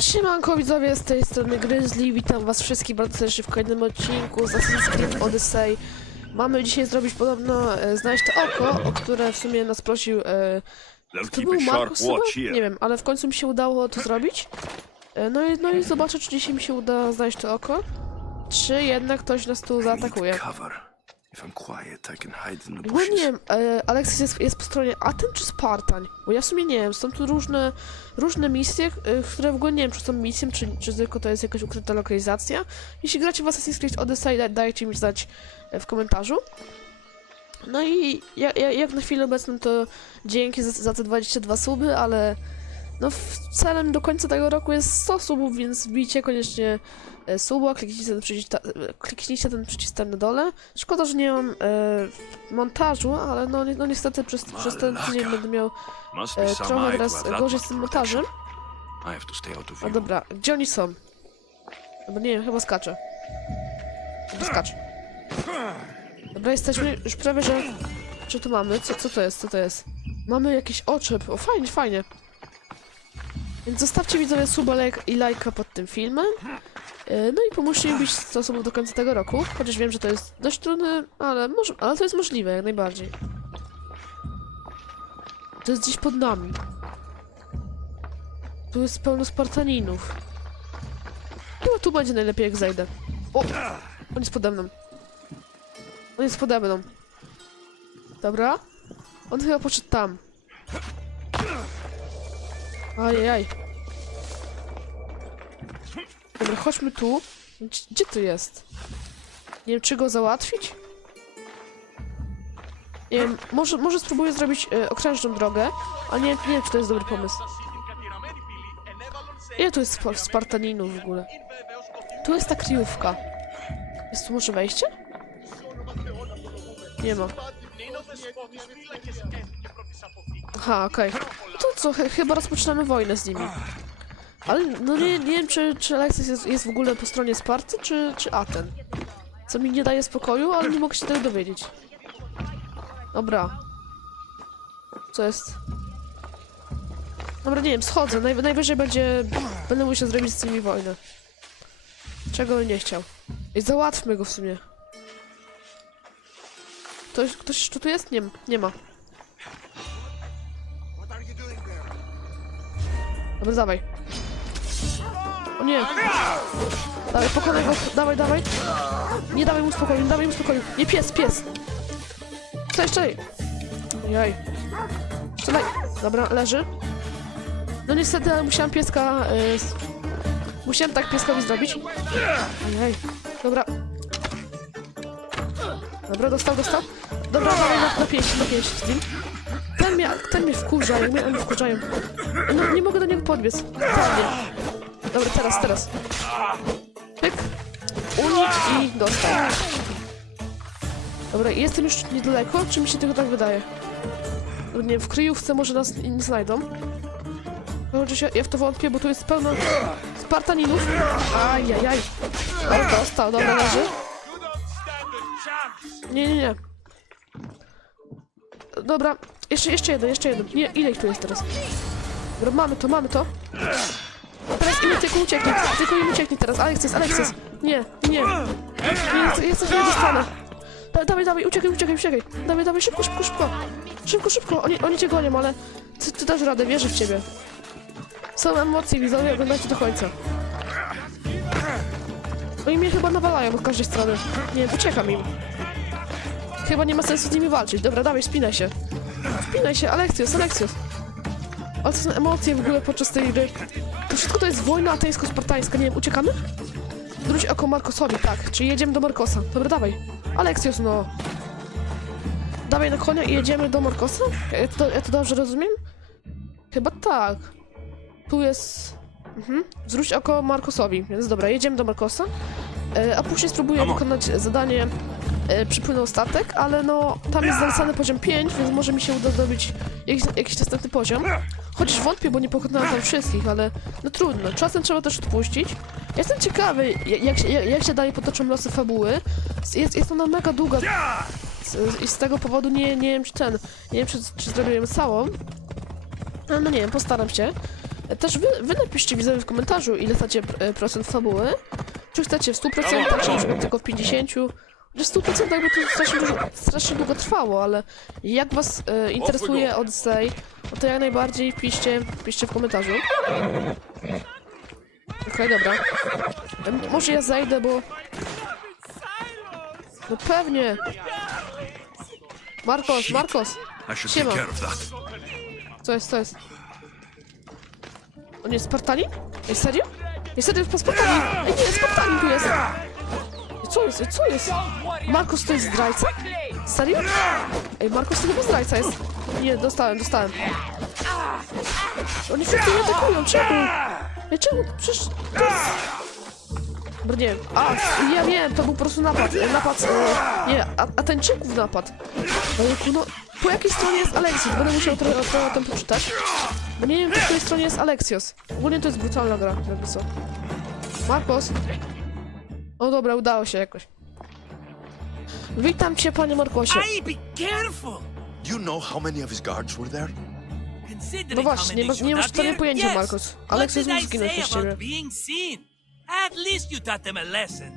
Siemanko widzowie, z tej strony Grizzly, witam was wszystkich bardzo serdecznie w kolejnym odcinku z Assassin's Creed Odyssey. Mamy dzisiaj zrobić podobno, e, znaleźć to oko, o które w sumie nas prosił, e, to był Markus chyba? Nie wiem, ale w końcu mi się udało to zrobić. E, no, i, no i zobaczę, czy dzisiaj mi się uda znaleźć to oko, czy jednak ktoś nas tu zaatakuje. If I'm quiet, I can hide in the Bo nie bushes. wiem, e, Alexis jest, jest po stronie Aten czy Spartań? Bo ja w sumie nie wiem, są tu różne, różne misje, e, które w ogóle nie wiem, czy są misją, czy, czy tylko to jest jakaś ukryta lokalizacja. Jeśli gracie w Assassin's Creed Odyssey, da, dajcie mi znać e, w komentarzu. No i ja, ja, jak na chwilę obecną to dzięki za, za te 22 suby, ale no w- celem do końca tego roku jest 100 subów, więc wbijcie koniecznie e, suba, kliknijcie ten przycisk, ta, e, kliknijcie ten przycisk tam na dole. Szkoda, że nie mam e, montażu, ale no, no niestety przez, przez ten tydzień będę miał e, trochę teraz gorzej z tym montażem. A dobra, gdzie oni są? Albo nie wiem, chyba skaczę. Chyba skaczę. Dobra, jesteśmy już prawie, że... Co tu mamy? Co, co to jest? Co to jest? Mamy jakiś oczep. O, fajnie, fajnie. Więc zostawcie widzowie suba i lajka pod tym filmem. E, No i pomóżcie mi bić 100 subów do końca tego roku. Chociaż wiem, że to jest dość trudne, ale, może, ale to jest możliwe, jak najbardziej. To jest gdzieś pod nami. Tu jest pełno Spartaninów. Chyba tu będzie najlepiej, jak zajdę. O! On jest pode mną. On jest pode mną. Dobra. On chyba poszedł tam. Ajajaj. Dobra, chodźmy tu. Gdzie, tu jest? Nie wiem, czy go załatwić? Nie wiem, może, może spróbuję zrobić e, okrężną drogę, ale nie, nie wiem, czy to jest dobry pomysł. Ile tu jest spa- Spartaninów w ogóle? Tu jest ta kryjówka. Jest tu może wejście? Nie ma. Aha, okej. To co, ch chyba rozpoczynamy wojnę z nimi. Ale no nie, nie wiem, czy, czy Alexis jest, jest w ogóle po stronie Sparty, czy, czy Aten. Co mi nie daje spokoju, ale nie mogę się tego dowiedzieć. Dobra. Co jest? Dobra, nie wiem, schodzę. Naj, najwyżej będzie... Będę musiał zrobić z nimi wojnę. Czego nie chciał. I załatwmy go w sumie. Ktoś, ktoś jeszcze tu jest? Nie, nie ma. Dobra, dawaj. O nie. Dawaj, pokonaj go. Dawaj, dawaj. Nie dawaj mu spokoju, nie dawaj mu spokoju. Nie, pies, pies. Strzelaj, strzelaj. Jaj. Strzelaj. Dobra, leży. No niestety, ale musiałam pieska... Y, musiałam tak pieskowi zrobić. Ojej. Dobra. Dobra, dostał, dostał. Dobra, dalej na, na pięść, na z nim. Mnie, ten mnie wkurza, jak mnie oni wkurzają. No, nie mogę do niego podbiec. Dobra, teraz, teraz. Pyk. Unik i dostał. Dobra, jestem już niedaleko, czy mi się tylko tak wydaje? No nie w kryjówce może nas nie znajdą. Ja, ja w to wątpię, bo tu jest pełno Spartaninów. Ajajaj. O, dostał, dobra, leży. Nie, nie, nie. Dobra, jeszcze, jeszcze jeden, jeszcze jeden. Nie, ile ich tu jest teraz? Dobra, mamy to, mamy to. Teraz ile tylko ucieknie, tylko im ucieknie teraz. Alexis, Alexis. Nie, nie. Nie, jest, jest nie dostanę. Da, dawaj, dawaj, uciekaj, uciekaj, uciekaj. Dawaj, dawaj, szybko, szybko, szybko. Szybko, szybko, oni, oni cię gonią, ale ty, ty dasz radę, wierzę w ciebie. Są emocje, widzowie, oglądajcie do końca. Oni mnie chyba nawalają od każdej strony. Nie uciekam im. Chyba nie ma sensu z nimi walczyć. Dobra, dawaj, spinaj się. Spinaj się, Alexios, Alexios. Ale to są emocje w ogóle podczas tej gry. To wszystko to jest wojna ateńsko-spartańska. Nie wiem, uciekamy? Wróć oko Markosowi, tak. Czyli jedziemy do Markosa. Dobra, dawaj. Alexios, no. Dawaj na konia i jedziemy do Markosa? Ja to, ja to dobrze rozumiem? Chyba tak. Tu jest... Mhm. Zwróć oko Markosowi, więc dobra, jedziemy do Markosa. E, a później spróbuję wykonać zadanie e, przypłynął statek, ale no tam jest zalecany poziom 5, więc może mi się uda zdobyć jakiś, jakiś następny poziom. Chociaż wątpię, bo nie pokonałem tam wszystkich, ale no trudno. Czasem trzeba też odpuścić. Jestem ciekawy, jak, się, jak, się dalej potoczą losy fabuły. Jest, jest ona mega długa i z tego powodu nie, nie wiem czy ten, nie wiem czy, czy zrobiłem całą. No, no nie wiem, postaram się. Też wy, wy napiszcie widzowie w komentarzu, ile chcecie e, procent fabuły. Czy chcecie w 100%, czy tylko w 50%. Że w 100% jakby to strasznie, dużo, strasznie długo trwało, ale jak was e, interesuje Odyssey, no to jak najbardziej piszcie, piszcie w komentarzu. Okej, dobra. Em, Może ja zajdę, bo... No pewnie. Marcos, Marcos. Siema. Co jest, co jest? On jest Spartani? Jest serio? Jest serio jest Spartani? Ej, nie, Spartani tu jest! Co jest, co jest? Marcos to jest zdrajca? Serio? Ej, Marcos to chyba zdrajca jest. Nie, dostałem, dostałem. Oni wszyscy mnie atakują, czemu? Ej, czemu? Przecież to nie wiem. A, ja wiem, to był po prostu napad. e, Napad, e, nie, a, Ateńczyków napad. Ojejku, no, po jakiej stronie jest Alexios? Będę musiał trochę o tym poczytać. Bo nie wiem, po której stronie jest Alexios. Ogólnie to jest brutalna gra, jakby co. Marcos. O dobra, udało się jakoś. Witam cię, panie Marcosie. Aye, be careful! You know how many of his guards were there? Considering No how właśnie, many nie, ma, showed nie masz up here, pojęcia, yes. Marcos. What Alexios did I mógł zginąć say przez ciebie. about being seen? At least you taught them a lesson.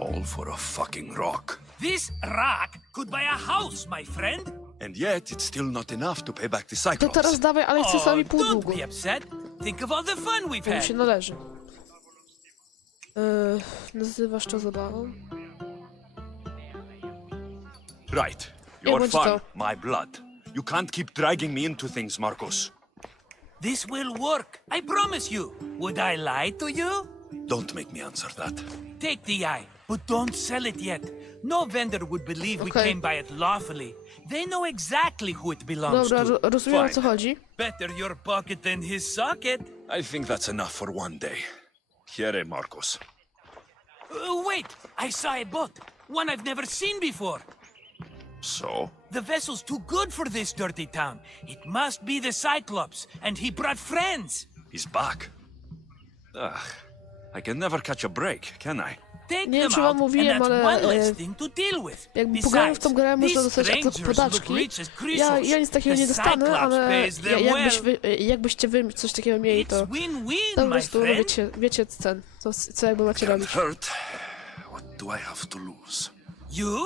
All for a fucking rock. This rock could buy a house, my friend. And yet, it's still not enough to pay back the To Cyclops. teraz dawaj Oh, Alexiosowi pół don't długu. be upset. Think of all the fun we've mu had. się należy. Yy, nazywasz to zabawą? Right. Yeah, Your what's fun, that? my blood. You can't keep dragging me into things, Marcos. This will work. I promise you. Would I lie to you? Don't make me answer that. Take the eye, but don't sell it yet. No vendor would believe we Okay. came by it lawfully. They know exactly who it belongs Dobra, to. ro- rozumiem o Fine. co chodzi. Better your pocket than his socket. I think that's enough for one day. Here, Marcos. Uh, wait, I saw a boat. One I've never seen before. So? The vessel's too good for this dirty town. It must be the Cyclops, and he brought friends. He's back. Ugh. I can never catch a break, can I? Take Nie wiem, them czy wam mówiłem, ale, one less e, thing to deal with. Jak pogramy w tą grę, można these dostać akurat strangers podaczki. Ja, ja nic takiego The nie dostanę, ale ja, jakbyś wy, jakbyście wy coś takiego mieli, to, It's win-win, to po my prostu friend. wiecie, wiecie ten, co, co jakby macie robić. hurt. What do I have to lose? You?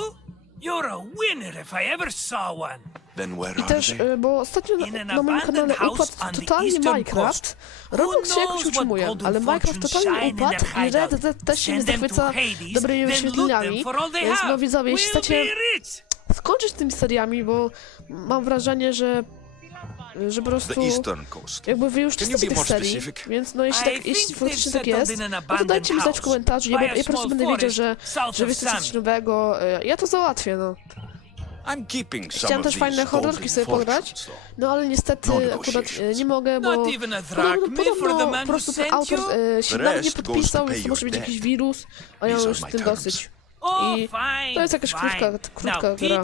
You're a winner if I ever saw one. I też, y, bo ostatnio na, na moim kanale upadł totalnie Minecraft. Roblox się jakoś utrzymuje, ale Minecraft totalnie upadł i. Red Dead też się nie zachwyca dobrymi then loot wyświetleniami. them for all they Więc have. no widzowie, jeśli chcecie skończyć z tymi seriami, bo mam wrażenie, że że po prostu The eastern coast. jakby wy już Can you czytacie be tych more serii, specific? więc no jeśli, I tak, jeśli faktycznie tak jest, no to dajcie mi znać w komentarzu, ja, ja po prostu będę wiedział, że, że wy chcecie coś nowego, e, ja to załatwię, no. I'm keeping some Chciałem też fajne horrorki sobie pograć, no ale niestety No akurat e, nie mogę, bo Not even a podobno, podobno po prostu ten autor e, się The na mnie rest goes to podpisał, więc to może być jakiś wirus, a ja These mam are już my z tym dosyć. Oh, I fine. to jest jakaś krótka- krótka now gra.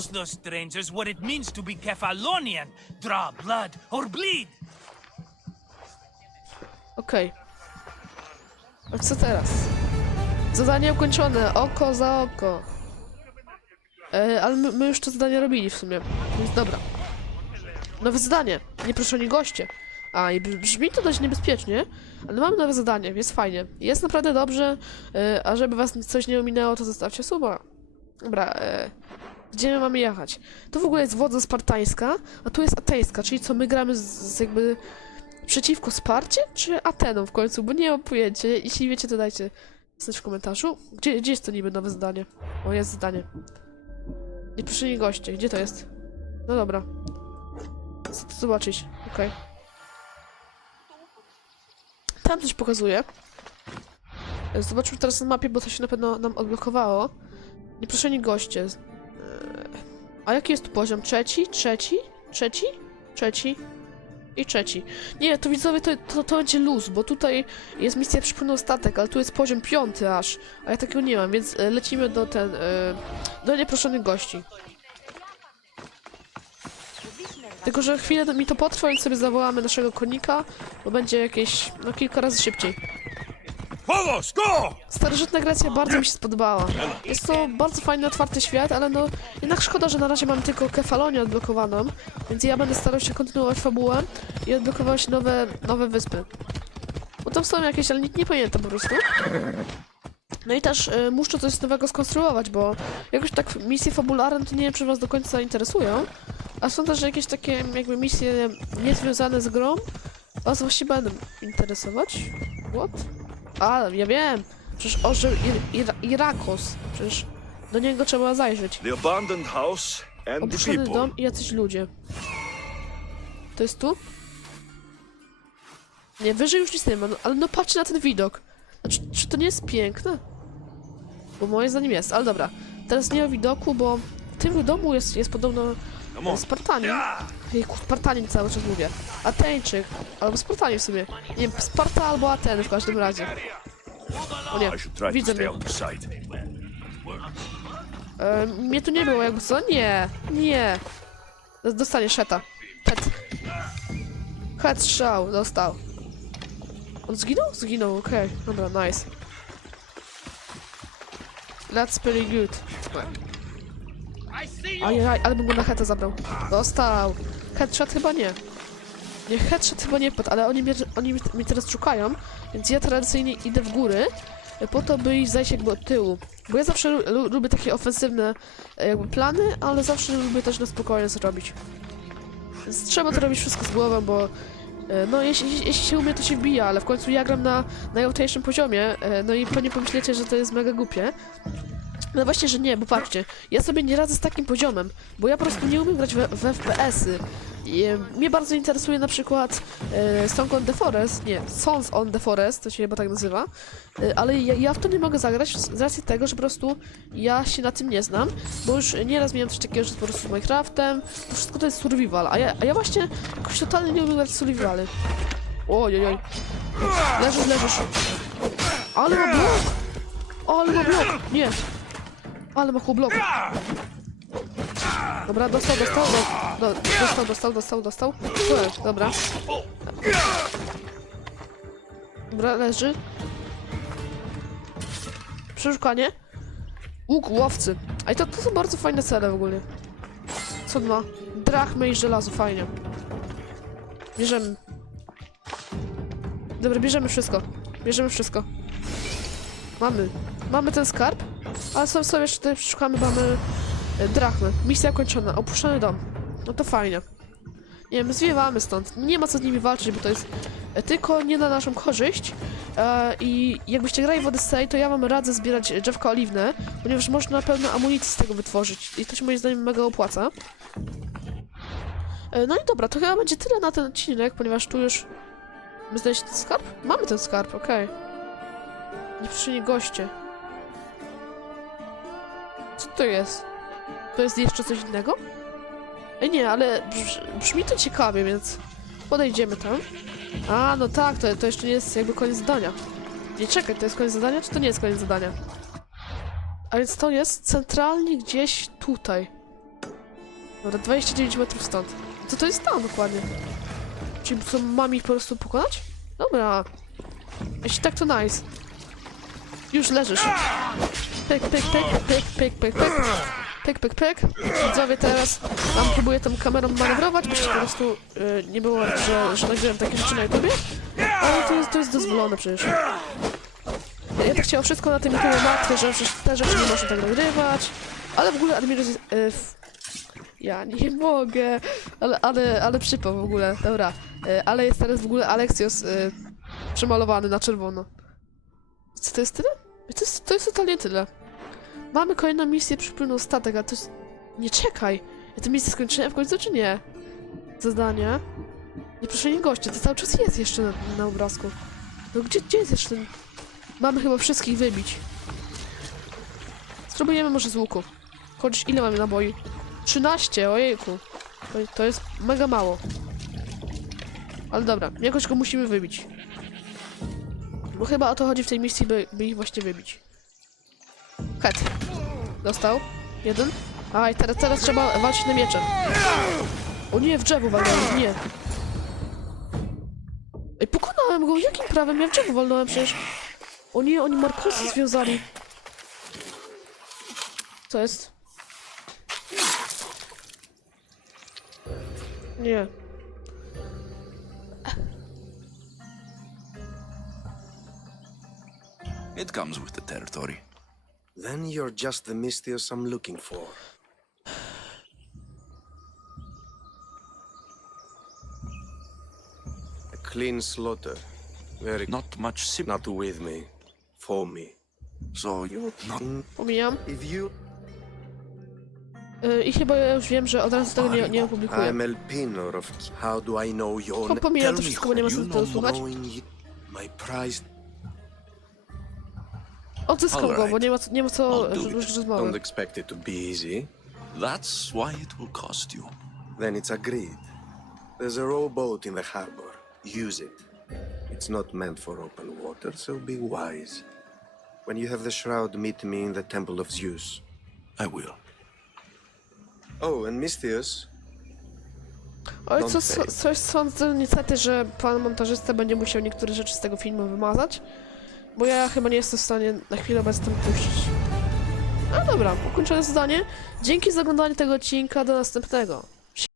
Okej. A co teraz? Zadanie ukończone, oko za oko. E, ale my, my już to zadanie robili w sumie, więc dobra. Nowe zadanie, nieproszeni goście. A, i br- brzmi to dość niebezpiecznie, ale mamy nowe zadanie, jest fajnie. Jest naprawdę dobrze, e, a żeby was coś nie ominęło, to zostawcie suba. Dobra, e, gdzie my mamy jechać? Tu w ogóle jest wodza spartańska, a tu jest atejska, czyli co, my gramy z, z jakby przeciwko Sparcie, czy Atenom w końcu? Bo nie mam pojęcia. Jeśli wiecie, to dajcie znać w komentarzu. Gdzie, gdzie jest to niby nowe zadanie? O, jest zadanie. Nieproszeni goście. Gdzie to jest? No dobra. Chcę to zobaczyć. Okej. Tam coś pokazuje. E, Zobaczmy teraz na mapie, bo to się na pewno nam odblokowało. Nieproszeni goście. Eee, A jaki jest tu poziom? Trzeci? Trzeci? Trzeci? Trzeci? I trzeci. Nie, to widzowie, to, to, to będzie luz, bo tutaj jest misja przypłynął statek, ale tu jest poziom piąty aż, a ja takiego nie mam, więc e, lecimy do ten, e, do nieproszonych gości. Tylko, że chwilę mi to potrwa, więc sobie zawołamy naszego konika, bo będzie jakieś, no kilka razy szybciej. Starożytna Grecja bardzo mi się spodobała. Jest to bardzo fajny, otwarty świat, ale no jednak szkoda, że na razie mam tylko Kefalonię odblokowaną, więc ja będę starał się kontynuować fabułę i odblokować nowe, nowe wyspy. Bo tam są jakieś, ale nie, nie pamiętam po prostu. No i też y, muszę coś nowego skonstruować, bo jakoś tak misje fabularne to nie wiem, czy was do końca interesują. A są też jakieś takie jakby misje niezwiązane z grą. Was właśnie będą interesować. What? A, ja wiem. Przecież ożył Ir Ir Irakos. Przecież do niego trzeba zajrzeć. The abandoned house and the people. dom i jacyś ludzie. To jest tu? Nie, wyżej już nic nie ma, no, ale no patrzcie na ten widok. Znaczy, czy to nie jest piękne? Bo moim zdaniem jest, ale dobra. Teraz nie o widoku, bo w tym domu jest, jest podobno. Spartanin. Jejku, Spartanin cały czas mówię. Ateńczyk. Albo Spartanin w sumie. Nie wiem, Sparta albo Ateny w każdym razie. O nie, widzę mnie. E, mnie tu nie było jakby co? Nie, nie. Dostanie szeta. Head strzał, dostał. On zginął? Zginął, okej. Dobra, nice. That's pretty good. Ajaj, ale bym go na heada zabrał. Dostał. Headshot chyba nie. Nie, headshot chyba nie padł, ale oni mnie, oni mnie teraz szukają, więc ja tradycyjnie idę w góry, e, po to, by ich zajść jakby od tyłu. Bo ja zawsze lu- lu- lubię takie ofensywne e, jakby plany, ale zawsze lubię też na spokojnie zrobić. Więc trzeba to robić wszystko z głową, bo e, no jeśli, jeśli się umie, to się wbija, ale w końcu ja gram na najłatwiejszym poziomie, no i pewnie pomyślecie, że to jest mega głupie. No właśnie, że nie, bo patrzcie, ja sobie nie radzę z takim poziomem, bo ja po prostu nie umiem grać w, w FPS-y. E, mnie bardzo interesuje na przykład e, Song on the Forest, nie, Songs on the Forest, to się chyba tak nazywa, e, ale ja, ja w to nie mogę zagrać z racji tego, że po prostu ja się na tym nie znam, bo już nieraz miałem coś takiego, że po prostu z Minecraftem, to wszystko to jest survival, a ja, a ja właśnie jakoś totalnie nie umiem grać w survivaly. Ojej, oj. Leżysz, leżysz. Ale ma blok! Ale ma blok! Nie! Ale ma blok! Dobra, dostał, dostał, do, do, dostał, dostał, dostał, dostał. E, dobra. Dobra, leży. Przeszukanie. Łuk łowcy. A i to, to są bardzo fajne cele w ogóle. Co ma? Drachmy i żelazo, fajnie. Bierzemy. Dobra, bierzemy wszystko. Bierzemy wszystko. Mamy. Mamy ten skarb, ale sobie, sobie jeszcze tutaj przeszukamy, mamy e, drachmy. Misja kończona. Opuszczony dom. No to fajnie. Nie wiem, zwiewamy stąd. Nie ma co z nimi walczyć, bo to jest e, tylko nie na naszą korzyść. E, I jakbyście grali w Odyssey, to ja wam radzę zbierać drzewka oliwne, ponieważ można pełno amunicji z tego wytworzyć. I to się moim zdaniem mega opłaca. E, No i dobra, to chyba będzie tyle na ten odcinek, ponieważ tu już... My znaleźliśmy ten skarb? Mamy ten skarb, okej. Nie przyszli goście. Co to jest? To jest jeszcze coś innego? Ej, nie, ale brz brzmi to ciekawie, więc podejdziemy tam. A, no tak, to, to jeszcze nie jest jakby koniec zadania. Nie, czekaj, to jest koniec zadania, czy to nie jest koniec zadania? A więc to jest centralnie gdzieś tutaj. Dobra, 29 metrów stąd. Co to jest tam dokładnie? Czyli co, mam ich po prostu pokonać? Dobra. Jeśli tak, to nice. Już leżysz. Pyk, pyk, pyk, pyk, pyk, pyk, pyk. Pyk, pyk, pyk. Widzowie teraz tam próbuję tą kamerą manewrować, bo się po prostu y, nie było, że, że nagrywam takie rzeczy na YouTubie. Ale to jest, to jest dozwolone przecież. Ja tak chciałam wszystko na tym YouTubie martwię, że przecież te rzeczy nie można tak nagrywać. Ale w ogóle Admiros jest... Y. Ja nie mogę, ale, ale, ale przypał w ogóle, dobra. Y, ale jest teraz w ogóle Alexios y, przemalowany na czerwono. Co to jest tyle? To jest, to jest totalnie tyle. Mamy kolejną misję, przypłynął statek, ale to jest... Nie czekaj! Ja tę misję skończyłem w końcu, czy nie? Zadanie. Nieproszenie goście, to cały czas jest jeszcze na, na obrazku. No gdzie, gdzie jest jeszcze ten... Mamy chyba wszystkich wybić. Spróbujemy może z łuku. Choć ile mamy naboi? 13, ojejku. To, to jest mega mało. Ale dobra, jakoś go musimy wybić. Bo chyba o to chodzi w tej misji, by, by ich właśnie wybić. Head. Dostał. Jeden. A i teraz, teraz trzeba walczyć na miecze. O nie, w drzewo walnąłem, nie. Ej, pokonałem go, jakim prawem? Ja w drzewo walnąłem przecież. O nie, oni Markosy związali. Co jest? Nie. It comes with the territory. Then you're just the Mystios I'm looking for. A clean slaughter. Very Not much sim- not with me. For me. So you're not mm. Pomijam. If you Y, I chyba ja już wiem, że od razu tego nie, nie opublikuję. I'm El Pinor of How do I know your Tylko name? pomijam to wszystko, bo nie ma you sensu tego know słuchać. knowing you- My prize Odzyskam go, bo nie ma, co- nie ma co I'll do it. roz- don't rozmowy. expect it to be easy. That's why it will cost you. Then it's agreed. There's a rowboat in the harbor. Use it. It's not meant for open water, so be wise. When you have the shroud, meet me in the Temple of Zeus. I will. Oh, and Mystios, Oj, Don't co, co, coś sądzę niestety, że pan montażysta będzie musiał niektóre rzeczy z tego filmu wymazać, bo ja chyba nie jestem w stanie na chwilę obecną puścić. No dobra, ukończone zdanie. Dzięki za oglądanie tego odcinka, do następnego.